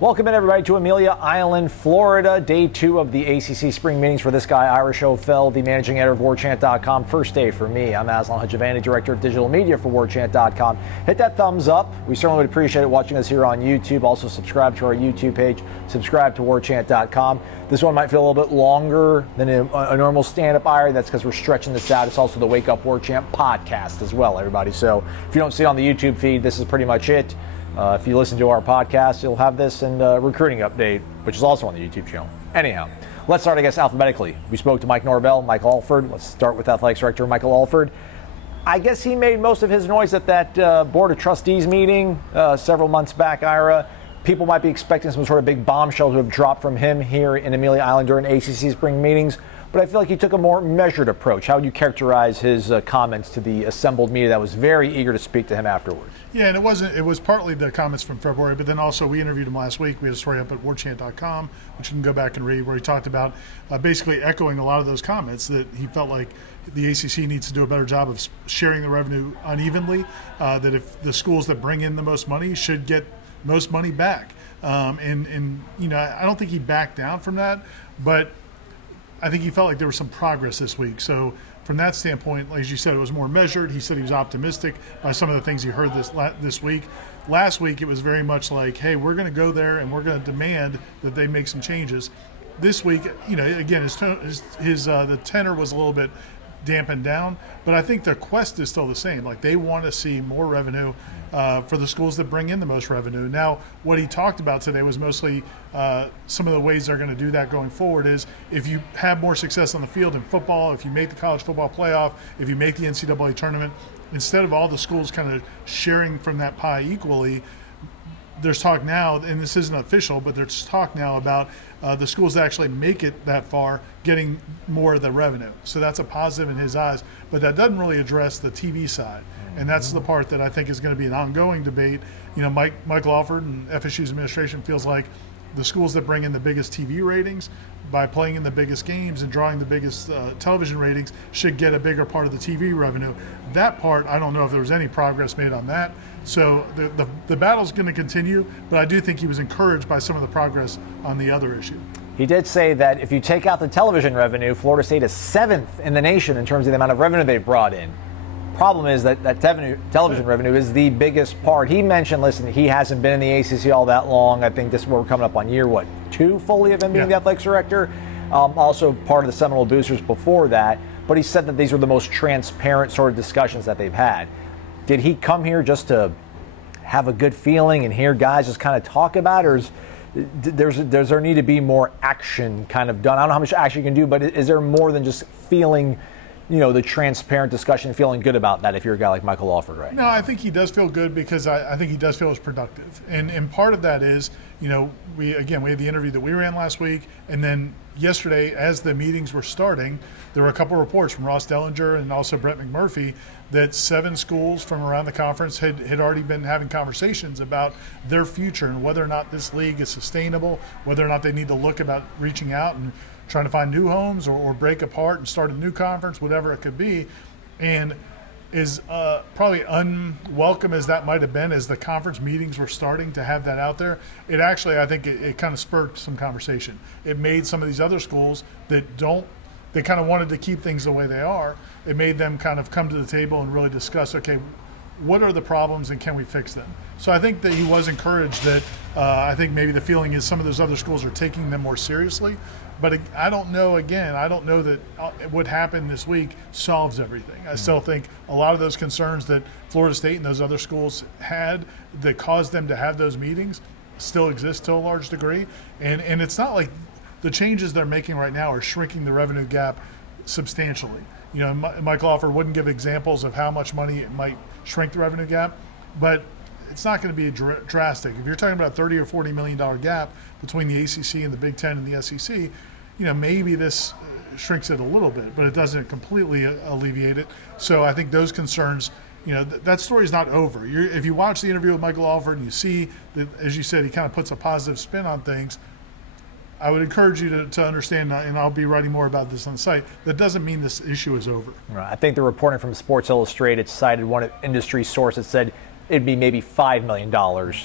Welcome in, everybody, to Amelia Island, Florida. Day 2 of the ACC Spring Meetings for this guy, Ira Schofield, the managing editor of Warchant.com. First day for me. I'm Aslan Hajavani, director of digital media for Warchant.com. Hit that thumbs up. We certainly would appreciate it watching us here on YouTube. Also, subscribe to our YouTube page. Subscribe to Warchant.com. This one might feel a little bit longer than a normal stand-up, Ira. That's because we're stretching this out. It's also the Wake Up Warchant podcast as well, everybody. So if you don't see it on the YouTube feed, this is pretty much it. If you listen to our podcast, you'll have this and recruiting update, which is also on the YouTube channel. Anyhow, let's start, I guess, alphabetically. We spoke to Mike Norvell, Mike Alford. Let's start with Athletics Director Michael Alford. I guess he made most of his noise at that Board of Trustees meeting several months back, Ira. People might be expecting some sort of big bombshell to have dropped from him here in Amelia Island during ACC Spring Meetings, but I feel like he took a more measured approach. How would you characterize his comments to the assembled media that was very eager to speak to him afterwards? Yeah, and it was partly the comments from February, but then also we interviewed him last week. We had a story up at Warchant.com, which you can go back and read, where he talked about basically echoing a lot of those comments, that he felt like the ACC needs to do a better job of sharing the revenue unevenly, that if the schools that bring in the most money should get most money back. And you know, I don't think he backed down from that, but I think he felt like there was some progress this week. So from that standpoint, like you said, it was more measured. He said he was optimistic by some of the things he heard this week. Last week, it was very much like, hey, we're going to go there and we're going to demand that they make some changes. This week, you know, again, the tenor was a little bit dampened down, but I think their quest is still the same. Like, they want to see more revenue for the schools that bring in the most revenue. Now, what he talked about today was mostly some of the ways they're going to do that going forward is if you have more success on the field in football, if you make the college football playoff, if you make the NCAA tournament, instead of all the schools kind of sharing from that pie equally, there's talk now, and this isn't official, but there's talk now about the schools that actually make it that far getting more of the revenue. So that's a positive in his eyes, but that doesn't really address the TV side. And that's the part that I think is going to be an ongoing debate. You know, Michael Alford and FSU's administration feels like the schools that bring in the biggest TV ratings by playing in the biggest games and drawing the biggest television ratings should get a bigger part of the TV revenue. That part, I don't know if there was any progress made on that. So the battle's going to continue, but I do think he was encouraged by some of the progress on the other issue. He did say that if you take out the television revenue, Florida State is 7th in the nation in terms of the amount of revenue they've brought in. Problem is that television revenue is the biggest part. He mentioned, listen, he hasn't been in the ACC all that long. I think this is where we're coming up on year, 2 fully of him being the athletics director. Also part of the Seminole boosters before that. But he said that these were the most transparent sort of discussions that they've had. Did he come here just to have a good feeling and hear guys just kind of talk about it, or does there need to be more action kind of done? I don't know how much action you can do, but is there more than just feeling, you know, the transparent discussion, feeling good about that if you're a guy like Michael Alford, right? No, I think he does feel good because I think he does feel it's productive. And part of that is, you know, we had the interview that we ran last week, and then yesterday, as the meetings were starting, there were a couple reports from Ross Dellinger and also Brett McMurphy that 7 schools from around the conference had already been having conversations about their future and whether or not this league is sustainable, whether or not they need to look about reaching out and trying to find new homes or break apart and start a new conference, whatever it could be. And is probably unwelcome as that might have been as the conference meetings were starting to have that out there, it actually, I think it kind of spurred some conversation. It made some of these other schools that they kind of wanted to keep things the way they are. It made them kind of come to the table and really discuss, okay, what are the problems and can we fix them? So I think that he was encouraged that I think maybe the feeling is some of those other schools are taking them more seriously. But I don't know that what happened this week solves everything. I still think a lot of those concerns that Florida State and those other schools had that caused them to have those meetings still exist to a large degree. And it's not like the changes they're making right now are shrinking the revenue gap substantially. You know, Michael Alford wouldn't give examples of how much money it might shrink the revenue gap, but it's not going to be drastic. If you're talking about a $30 or $40 million gap between the ACC and the Big Ten and the SEC, you know, maybe this shrinks it a little bit, but it doesn't completely alleviate it. So I think those concerns, you know, that story is not over. If you watch the interview with Michael Alford and you see that, as you said, he kind of puts a positive spin on things, I would encourage you to understand, and I'll be writing more about this on the site, that doesn't mean this issue is over. Right. I think the reporting from Sports Illustrated cited one industry source that said it'd be maybe $5 million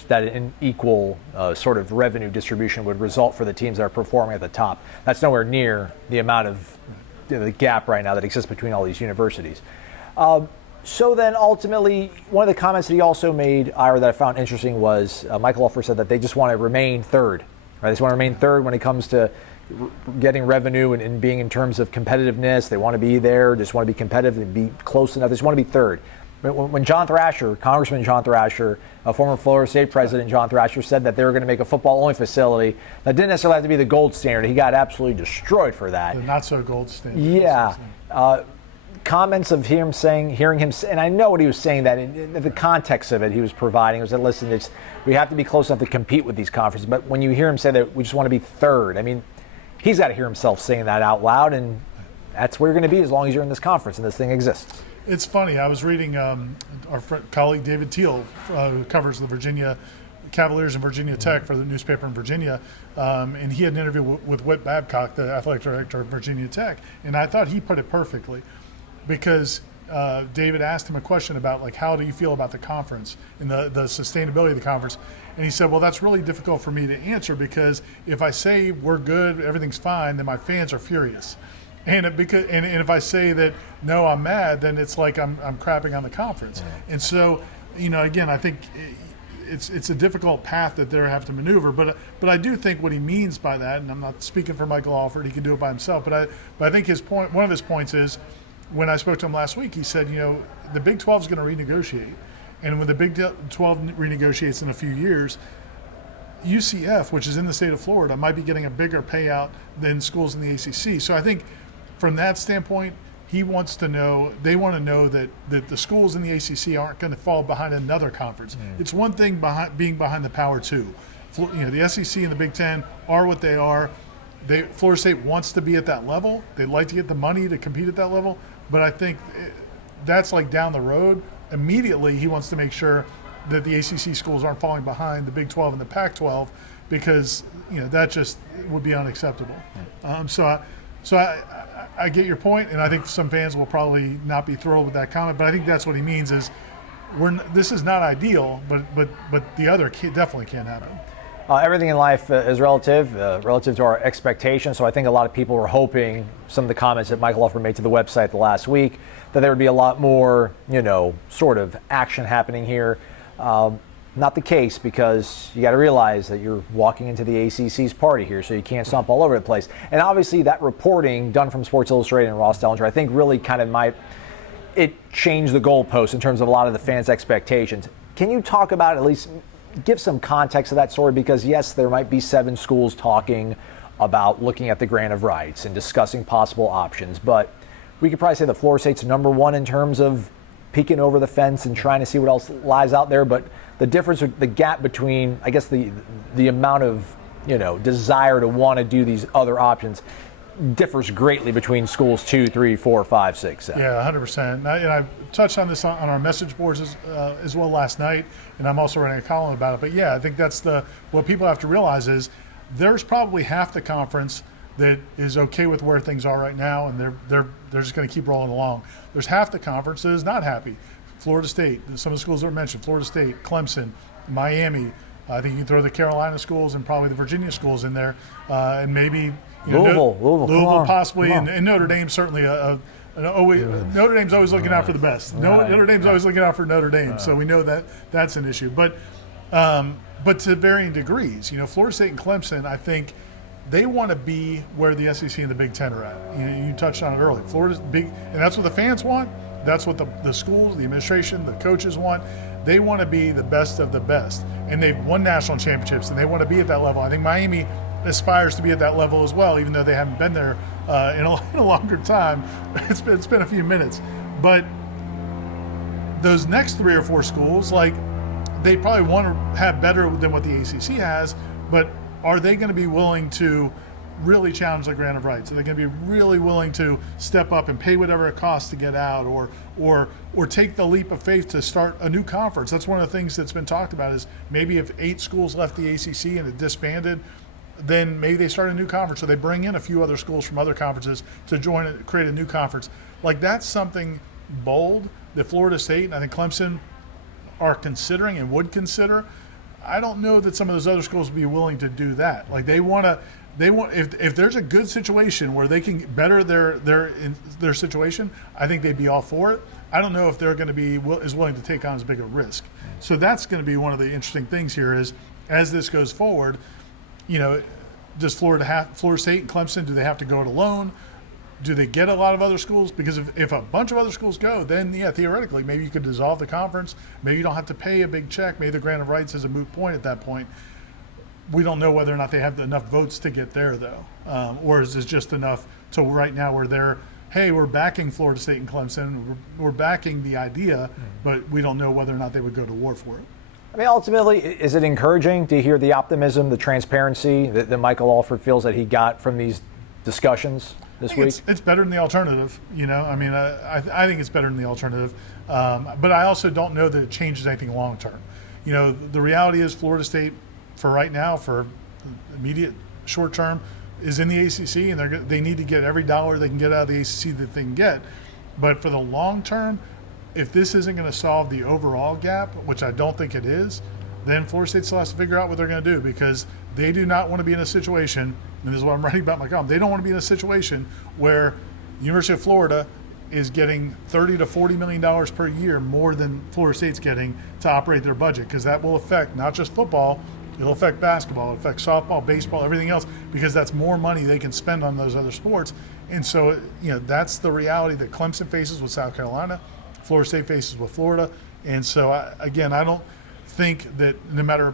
that an equal sort of revenue distribution would result for the teams that are performing at the top. That's nowhere near the amount of the gap right now that exists between all these universities. So then ultimately, one of the comments that he also made, Ira, that I found interesting was Michael Alford said that they just want to remain third. Right? They just want to remain third when it comes to getting revenue and being in terms of competitiveness. They want to be there, just want to be competitive and be close enough. They just want to be third. When John Thrasher, Congressman John Thrasher, a former Florida State president John Thrasher, said that they were going to make a football-only facility, that didn't necessarily have to be the gold standard. He got absolutely destroyed for that. The not-so-gold standard. Yeah. Comments of hearing him, and I know what he was saying, that in the context of it he was providing was that, listen, we have to be close enough to compete with these conferences, but when you hear him say that we just want to be third, I mean, he's got to hear himself saying that out loud, and that's where you're going to be as long as you're in this conference and this thing exists. It's funny. I was reading our colleague David Teal, who covers the Virginia Cavaliers and Virginia Tech for the newspaper in Virginia, and he had an interview with Whit Babcock, the athletic director of Virginia Tech, and I thought he put it perfectly, because David asked him a question about, like, how do you feel about the conference and the sustainability of the conference, and he said, well, that's really difficult for me to answer, because if I say we're good, everything's fine, then my fans are furious. And if I say that, no, I'm mad, then it's like I'm crapping on the conference. Yeah. And so, again, I think it's a difficult path that they have to maneuver. But I do think what he means by that, and I'm not speaking for Michael Alford, he can do it by himself. But I think one of his points is, when I spoke to him last week, he said, the Big 12 is going to renegotiate. And when the Big 12 renegotiates in a few years, UCF, which is in the state of Florida, might be getting a bigger payout than schools in the ACC. So I think from that standpoint, they want to know that the schools in the ACC aren't going to fall behind another conference. It's one thing being behind the Power Two. The SEC and the Big Ten are what they are. Florida State wants to be at that level. They'd like to get the money to compete at that level. But I think that's like down the road. Immediately, he wants to make sure that the ACC schools aren't falling behind the Big 12 and the Pac-12, because that just would be unacceptable. So I get your point, and I think some fans will probably not be thrilled with that comment. But I think that's what he means is this is not ideal, but the other definitely can't happen. Everything in life is relative to our expectations. So I think a lot of people were hoping, some of the comments that Michael Alford made to the website the last week, that there would be a lot more, sort of action happening here. Not the case, because you got to realize that you're walking into the ACC's party here, so you can't stomp all over the place. And obviously that reporting done from Sports Illustrated and Ross Dellinger, I think really kind of it changed the goalposts in terms of a lot of the fans' expectations. Can you talk about, at least give some context to that story? Because yes, there might be 7 schools talking about looking at the grant of rights and discussing possible options, but we could probably say that Florida State's number one in terms of peeking over the fence and trying to see what else lies out there. But the difference, the gap between, I guess, the amount of desire to want to do these other options differs greatly between schools 2, 3, 4, 5, 6, 7. Yeah, 100%. And I touched on this on our message boards as well last night, and I'm also writing a column about it. But yeah, I think that's what people have to realize is there's probably half the conference that is okay with where things are right now, and they're just going to keep rolling along. There's half the conference that is not happy. Florida State, some of the schools that were mentioned, Florida State, Clemson, Miami. I think you can throw the Carolina schools and probably the Virginia schools in there, and maybe Louisville possibly, and Notre Dame certainly. Notre Dame's always looking out for the best. Notre Dame's always looking out for Notre Dame, so we know that that's an issue. But to varying degrees, Florida State and Clemson, I think they want to be where the SEC and the Big Ten are at. You touched on it earlier. Florida's big, and that's what the fans want. That's what the schools, the administration, the coaches want. They want to be the best of the best, and they've won national championships, and they want to be at that level. I think Miami aspires to be at that level as well, even though they haven't been there in a longer time. It's been a few minutes, but those next 3 or 4 schools, like, they probably want to have better than what the ACC has, but are they going to be willing to really challenge the grant of rights? Are they going to be really willing to step up and pay whatever it costs to get out, or take the leap of faith to start a new conference? That's one of the things that's been talked about, is maybe if 8 schools left the ACC and it disbanded, then maybe they start a new conference, or they bring in a few other schools from other conferences to join and create a new conference. Like, that's something bold that Florida State and I think Clemson are considering and would consider, I don't know that some of those other schools would be willing to do that. Like they want if there's a good situation where they can better their situation, I think they'd be all for it. I don't know if they're going to be as willing to take on as big a risk. So that's going to be one of the interesting things here is as this goes forward, does Florida State and Clemson, do they have to go it alone? Do they get a lot of other schools? Because if a bunch of other schools go, then theoretically, maybe you could dissolve the conference. Maybe you don't have to pay a big check. Maybe the grant of rights is a moot point at that point. We don't know whether or not they have enough votes to get there, though. Or is this just enough to right now where they're, hey, we're backing Florida State and Clemson. We're backing the idea, but we don't know whether or not they would go to war for it. I mean, ultimately, is it encouraging to hear the optimism, the transparency that Michael Alford feels that he got from these discussions this week? It's better than the alternative, I mean, I think it's better than the alternative. But I also don't know that it changes anything long term. The reality is Florida State, for right now, for immediate short term, is in the ACC, and they need to get every dollar they can get out of the ACC that they can get. But for the long term, if this isn't going to solve the overall gap, which I don't think it is, then Florida State still has to figure out what they're going to do, because they do not want to be in a situation, and this is what I'm writing about in my column, they don't want to be in a situation where the University of Florida is getting $30 to $40 million per year more than Florida State's getting to operate their budget, because that will affect not just football, it'll affect basketball, it'll affect softball, baseball, everything else, because that's more money they can spend on those other sports. And so, that's the reality that Clemson faces with South Carolina, Florida State faces with Florida. And so, I don't think that no matter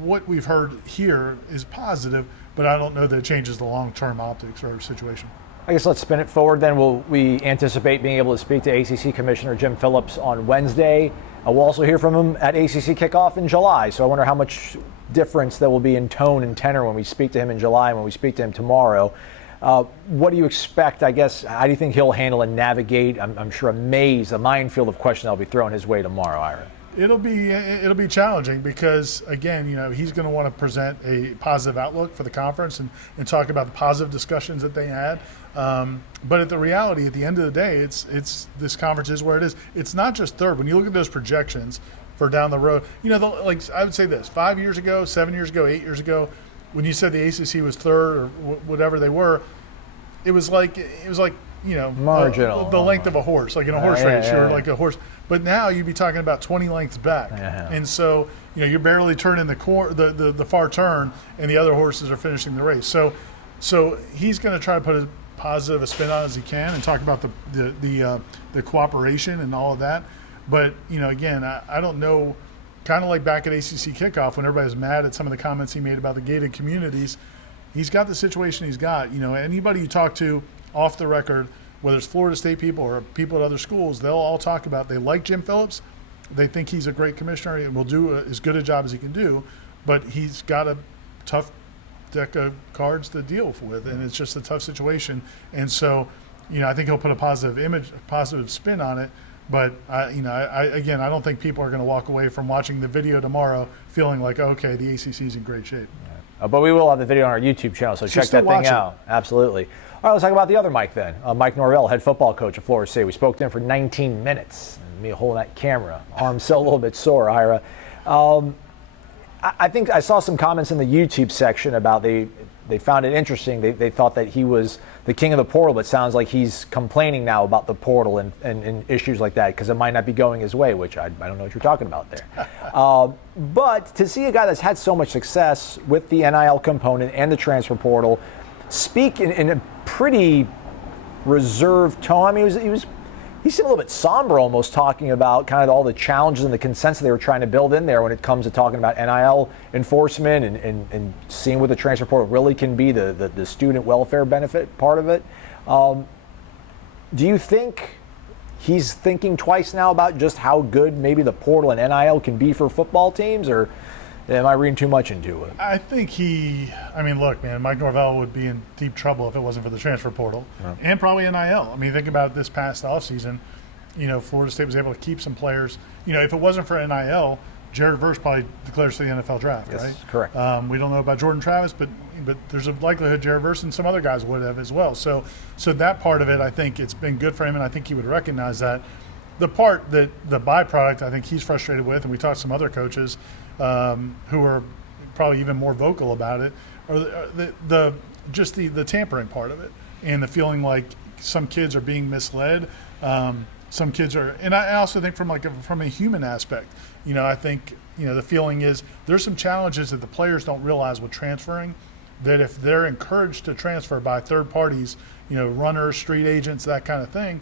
what we've heard here is positive, but I don't know that it changes the long-term optics or situation. I guess let's spin it forward then. We anticipate being able to speak to ACC Commissioner Jim Phillips on Wednesday. We'll also hear from him at ACC kickoff in July. So I wonder how much difference there will be in tone and tenor when we speak to him in July and when we speak to him tomorrow. What do you expect, I guess, how do you think he'll handle and navigate, I'm sure, a minefield of questions that'll be thrown his way tomorrow, Ira? It'll be challenging because, again, he's going to want to present a positive outlook for the conference and talk about the positive discussions that they had. But at the reality, at the end of the day, it's this conference is where it is. It's not just third. When you look at those projections for down the road, like I would say this, 5 years ago, 7 years ago, 8 years ago, when you said the ACC was third or whatever they were, it was like marginal, the length of a horse, like in a horse race, you're like a horse. But now you'd be talking about 20 lengths back, and so you're barely turning the far turn, and the other horses are finishing the race. So he's going to try to put as positive a spin on it as he can and talk about the cooperation and all of that. But again, I don't know. Kind of like back at ACC kickoff when everybody was mad at some of the comments he made about the gated communities. He's got the situation he's got. Anybody you talk to off the record, whether it's Florida State people or people at other schools, they'll all talk about they like Jim Phillips. They think he's a great commissioner and will do as good a job as he can do, but he's got a tough deck of cards to deal with, and it's just a tough situation. And so, I think he'll put a positive spin on it. But I don't think people are going to walk away from watching the video tomorrow feeling like, okay, the ACC is in great shape. But we will have the video on our YouTube channel, so check that thing out. Absolutely. All right, let's talk about the other Mike then. Mike Norvell, head football coach of Florida State. We spoke to him for 19 minutes. Me holding that camera, arm still a little bit sore, Ira. I think I saw some comments in the YouTube section about they found it interesting. They thought that he was the king of the portal, but it sounds like he's complaining now about the portal and issues like that because it might not be going his way, which I don't know what you're talking about there. But to see a guy that's had so much success with the NIL component and the transfer portal speak in a pretty reserved tone. I mean, he seemed a little bit somber almost, talking about kind of all the challenges and the consensus they were trying to build in there when it comes to talking about NIL enforcement and seeing what the transfer portal really can be, the student welfare benefit part of it. Do you think he's thinking twice now about just how good maybe the portal and NIL can be for football teams, or am I reading too much into it? I think look, man, Mike Norvell would be in deep trouble if it wasn't for the transfer portal and probably NIL. I mean, think about this past offseason. Florida State was able to keep some players. If it wasn't for NIL, Jared Verse probably declares for the NFL draft, yes, right? Correct. We don't know about Jordan Travis, but there's a likelihood Jared Verse and some other guys would have as well. So that part of it, I think it's been good for him, and I think he would recognize that. the part that the byproduct I think he's frustrated with, and we talked to some other coaches who are probably even more vocal about it, or the tampering part of it, and the feeling like some kids are being misled. Some kids are, and I also think from a human aspect, I think the feeling is there's some challenges that the players don't realize with transferring, that if they're encouraged to transfer by third parties, runners, street agents, that kind of thing,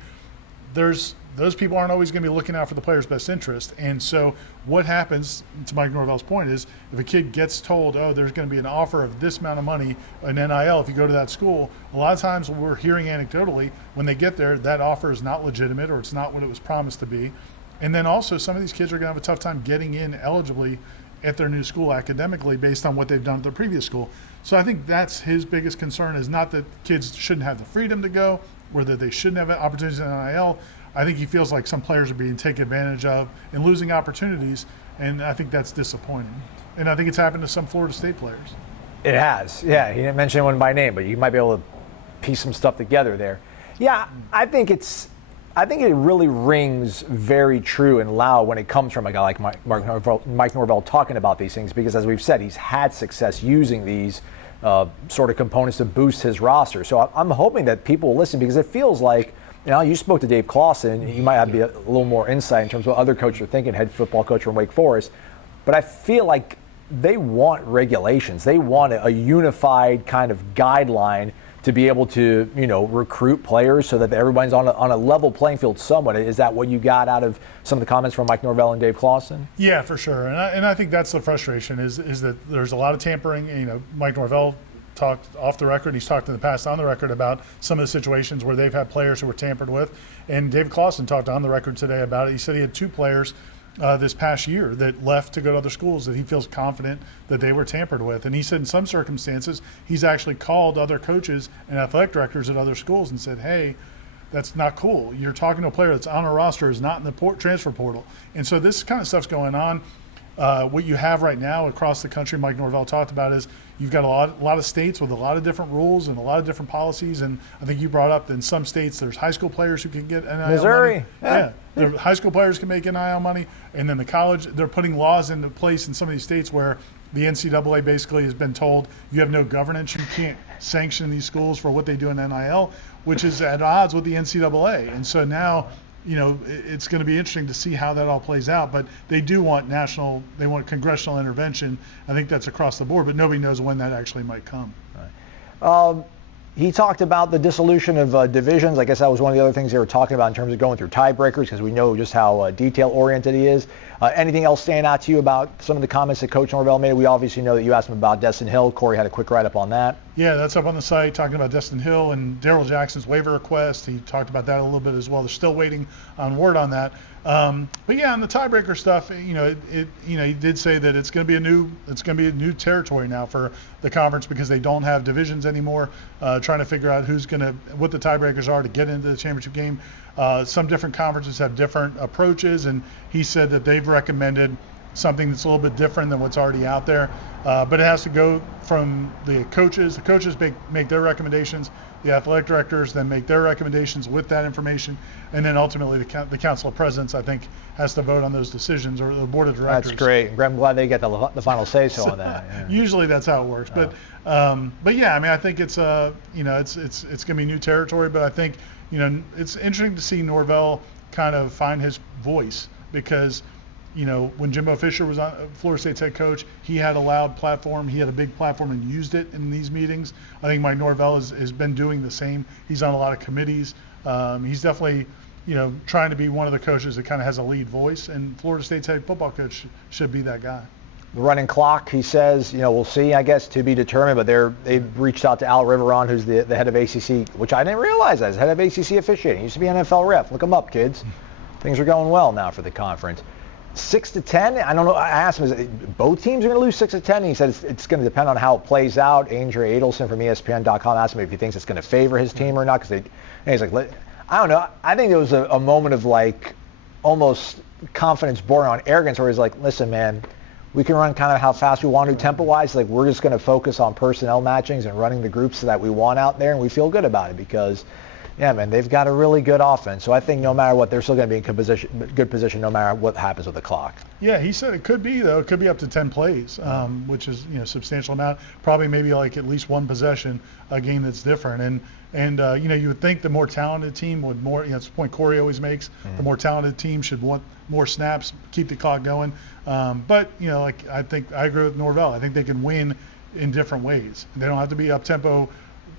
those people aren't always going to be looking out for the player's best interest. And so what happens, to Mike Norvell's point, is if a kid gets told, oh, there's going to be an offer of this amount of money, an NIL, if you go to that school, a lot of times we're hearing anecdotally, when they get there, that offer is not legitimate or it's not what it was promised to be. And then also some of these kids are going to have a tough time getting in eligibly at their new school academically based on what they've done at their previous school. So I think that's his biggest concern, is not that kids shouldn't have the freedom to go or that they shouldn't have opportunities in NIL. I think he feels like some players are being taken advantage of and losing opportunities, and I think that's disappointing. And I think it's happened to some Florida State players. It has, yeah. He didn't mention anyone by name, but you might be able to piece some stuff together there. Yeah, I think it really rings very true and loud when it comes from a guy like Mike Norvell talking about these things, because as we've said, he's had success using these sort of components to boost his roster. So I'm hoping that people will listen, because it feels like, you spoke to Dave Clawson. You might have a little more insight in terms of what other coaches are thinking, head football coach from Wake Forest. But I feel like they want regulations. They want a unified kind of guideline to be able to, recruit players so that everybody's on a level playing field somewhat. Is that what you got out of some of the comments from Mike Norvell and Dave Clawson? Yeah, for sure. And I think that's the frustration is that there's a lot of tampering. Mike Norvell talked off the record. He's talked in the past on the record about some of the situations where they've had players who were tampered with. And David Clawson talked on the record today about it. He said he had 2 players this past year that left to go to other schools that he feels confident that they were tampered with. And he said in some circumstances, he's actually called other coaches and athletic directors at other schools and said, hey, that's not cool. You're talking to a player that's on a roster, is not in the transfer portal. And so this kind of stuff's going on. What you have right now across the country, Mike Norvell talked about, is you've got a lot of states with a lot of different rules and a lot of different policies. And I think you brought up that in some states there's high school players who can get NIL Missouri. money. Yeah. The high school players can make NIL money. And then the college, they're putting laws into place in some of these states where the NCAA basically has been told you have no governance. You can't sanction these schools for what they do in NIL, which is at odds with the NCAA. And so now, it's going to be interesting to see how that all plays out. But they do want congressional intervention. I think that's across the board, but nobody knows when that actually might come. Right. He talked about the dissolution of divisions. I guess that was one of the other things they were talking about in terms of going through tiebreakers, because we know just how detail-oriented he is. Anything else stand out to you about some of the comments that Coach Norvell made? We obviously know that you asked him about Destin Hill. Corey had a quick write-up on that. Yeah, that's up on the site, talking about Destin Hill and Daryl Jackson's waiver request. He talked about that a little bit as well. They're still waiting on word on that. But yeah, on the tiebreaker stuff, he did say that it's going to be a new territory now for the conference, because they don't have divisions anymore. Trying to figure out what the tiebreakers are to get into the championship game. Some different conferences have different approaches, and he said that they've recommended something that's a little bit different than what's already out there. But it has to go from the coaches. The coaches make their recommendations. The athletic directors then make their recommendations with that information. And then ultimately the Council of Presidents, I think, has to vote on those decisions, or the Board of Directors. That's great. I'm glad they get the final say-so on that. Yeah. Usually that's how it works. But yeah, I think it's it's going to be new territory. But I think, it's interesting to see Norvell kind of find his voice, because when Jimbo Fisher was on Florida State's head coach, he had a loud platform. He had a big platform and used it in these meetings. I think Mike Norvell has been doing the same. He's on a lot of committees. He's definitely, trying to be one of the coaches that kind of has a lead voice, and Florida State's head football coach should be that guy. The running clock, he says, we'll see, I guess, to be determined, but they've reached out to Al Riveron, who's the head of ACC, which I didn't realize that, head of ACC officiating. He used to be NFL ref. Look him up, kids. Things are going well now for the conference. 6-10, I don't know. I asked him, both teams are going to lose 6-10? And he said it's going to depend on how it plays out. Andrew Adelson from ESPN.com asked him if he thinks it's going to favor his team or not. And he's like, I don't know. I think there was a moment of almost confidence born on arrogance, where he's like, listen, man, we can run kind of how fast we want to tempo-wise. We're just going to focus on personnel matchings and running the groups that we want out there, and we feel good about it, because Yeah, man, they've got a really good offense. So I think no matter what, they're still going to be in good position no matter what happens with the clock. Yeah, he said it could be, though. It could be up to 10 plays, which is, a substantial amount. Probably maybe like at least one possession, a game that's different. And you would think the more talented team would more, it's the point Corey always makes, the more talented team should want more snaps, keep the clock going. But, I think I agree with Norvell. I think they can win in different ways. They don't have to be up-tempo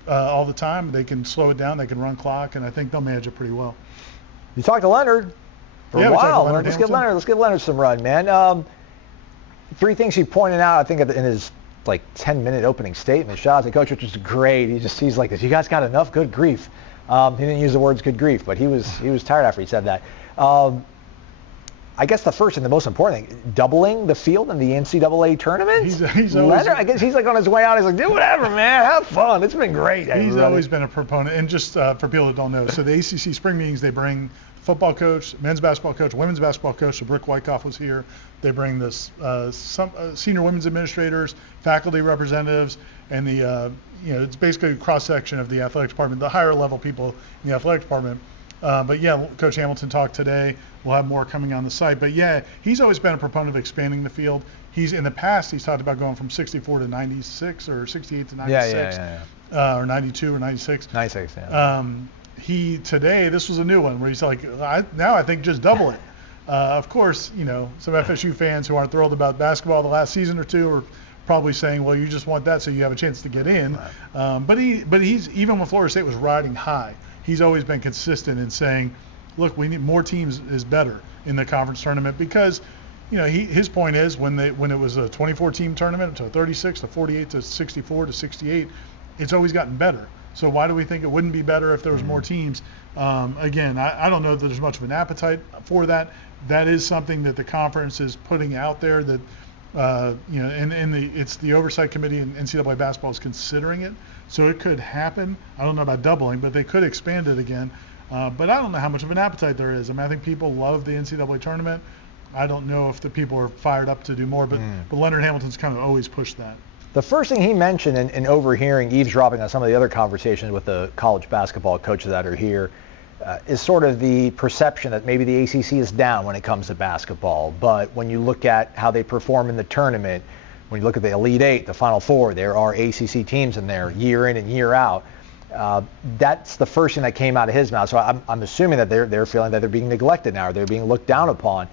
all the time. They can slow it down. They can run clock, and I think they'll manage it pretty well. You talked to Leonard for a while. Let's give Leonard some run, man. 3 things he pointed out, I think, in his 10-minute opening statement. Shout out to Coach, which is great. He's like this. You guys got enough good grief. He didn't use the words good grief, but he was tired after he said that. I guess the first and the most important thing, doubling the field in the NCAA tournament. He's Leonard, I guess he's on his way out. He's like, do whatever, man. Have fun. It's been great. He's always been a proponent. And just for people that don't know, so the ACC Spring Meetings, they bring football coach, men's basketball coach, women's basketball coach. So Brick Wyckoff was here. They bring this some senior women's administrators, faculty representatives, and the it's basically a cross section of the athletic department, the higher level people in the athletic department. But yeah, Coach Hamilton talked today. We'll have more coming on the site. But yeah, he's always been a proponent of expanding the field. In the past, he's talked about going from 64 to 96 or 68 to 96, or 92 or 96. 96, yeah. Today, this was a new one where he's like, now I think just double it. Of course, some FSU fans who aren't thrilled about basketball the last season or two are probably saying, well, you just want that so you have a chance to get in. Right. But he's, even when Florida State was riding high, he's always been consistent in saying, look, we need more teams is better in the conference tournament because, his point is when it was a 24-team tournament to 36 to 48 to 64 to 68, it's always gotten better. So why do we think it wouldn't be better if there was more teams? Again, I don't know that there's much of an appetite for that. That is something that the conference is putting out there that, it's the oversight committee in NCAA basketball is considering it. So it could happen. I don't know about doubling, but they could expand it again. But I don't know how much of an appetite there is. I think people love the NCAA tournament. I don't know if the people are fired up to do more, but Leonard Hamilton's kind of always pushed that. The first thing he mentioned in overhearing, eavesdropping on some of the other conversations with the college basketball coaches that are here, is sort of the perception that maybe the ACC is down when it comes to basketball. But when you look at how they perform in the tournament, when you look at the Elite Eight, the Final Four, there are ACC teams in there year in and year out. That's the first thing that came out of his mouth. So I'm assuming that they're feeling that they're being neglected now, or they're being looked down upon.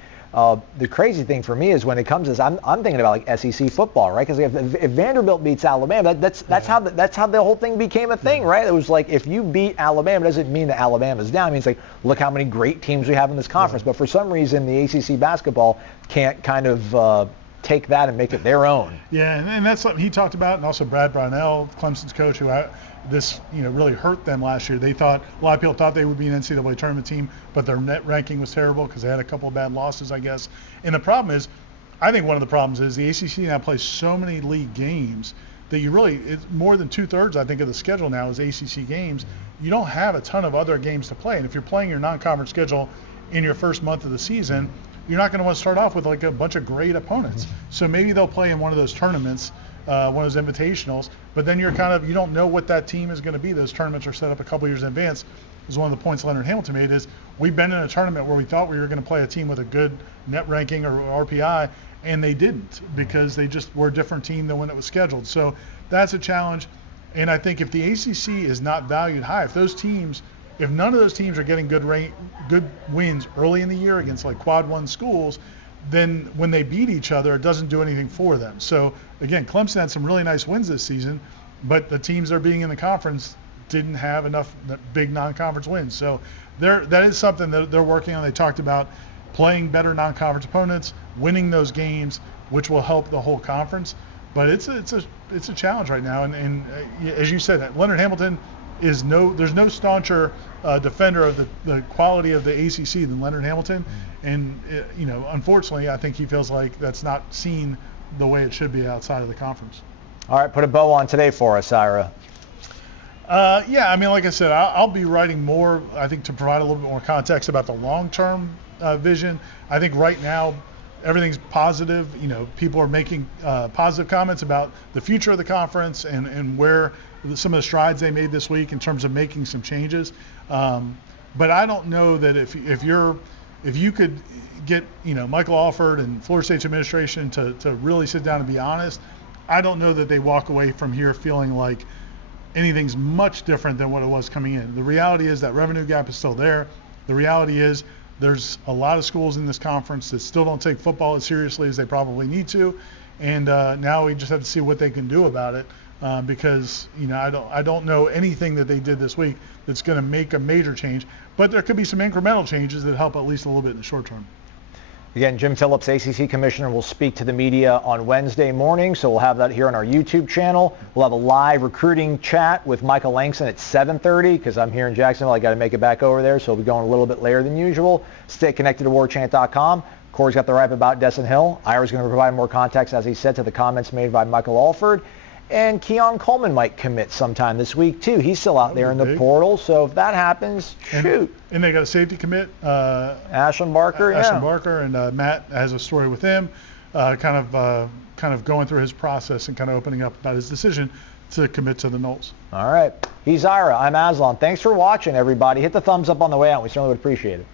The crazy thing for me is when it comes to this, I'm thinking about SEC football, right? Because if Vanderbilt beats Alabama, that's how the whole thing became a thing, right? It was like if you beat Alabama, it doesn't mean that Alabama's down. It means like look how many great teams we have in this conference. But for some reason, the ACC basketball can't kind of take that and make it their own. Yeah, and that's something he talked about, and also Brad Brownell, Clemson's coach, who this really hurt them last year. A lot of people thought they would be an NCAA tournament team, but their net ranking was terrible because they had a couple of bad losses, I guess. And the problem is, I think one of the problems is the ACC now plays so many league games that it's more than 2/3, I think, of the schedule now is ACC games. You don't have a ton of other games to play, and if you're playing your non-conference schedule in your first month of the season, you're not going to want to start off with like a bunch of great opponents. So maybe they'll play in one of those tournaments, one of those invitationals, but then you don't know what that team is going to be. Those tournaments are set up a couple years in advance. Is one of the points Leonard Hamilton made is we've been in a tournament where we thought we were going to play a team with a good net ranking or RPI, and they didn't because they just were a different team than when it was scheduled. So that's a challenge. And I think if the ACC is not valued high, if none of those teams are getting good wins early in the year against like quad one schools, then when they beat each other, it doesn't do anything for them. So again, Clemson had some really nice wins this season, but the teams that are being in the conference didn't have enough big non-conference wins. So that is something that they're working on. They talked about playing better non-conference opponents, winning those games, which will help the whole conference. But it's a challenge right now. And as you said, Leonard Hamilton there's no stauncher defender of the quality of the ACC than Leonard Hamilton, and unfortunately, I think he feels like that's not seen the way it should be outside of the conference. All right, put a bow on today for us, Ira. Like I said, I'll be writing more, I think, to provide a little bit more context about the long-term vision. I think right now, everything's positive. People are making positive comments about the future of the conference and where some of the strides they made this week in terms of making some changes. But I don't know that if you could get Michael Alford and Florida State's administration to really sit down and be honest, I don't know that they walk away from here feeling like anything's much different than what it was coming in. The reality is that revenue gap is still there. The reality is there's a lot of schools in this conference that still don't take football as seriously as they probably need to, and now we just have to see what they can do about it. Because I don't know anything that they did this week that's going to make a major change, but there could be some incremental changes that help at least a little bit in the short term. Again, Jim Phillips, ACC Commissioner, will speak to the media on Wednesday morning, so we'll have that here on our YouTube channel. We'll have a live recruiting chat with Michael Langston at 7:30 because I'm here in Jacksonville. I got to make it back over there, so we'll be going a little bit later than usual. Stay connected to Warchant.com. Corey's got the wrap about Desson Hill. Ira's going to provide more context, as he said, to the comments made by Michael Alford. And Keon Coleman might commit sometime this week, too. He's still out there in the portal, so if that happens, shoot. And they got a safety commit. Ashland Barker, Ashland Barker, and Matt has a story with him, kind of going through his process and kind of opening up about his decision to commit to the Noles. All right. He's Ira. I'm Aslan. Thanks for watching, everybody. Hit the thumbs up on the way out. We certainly would appreciate it.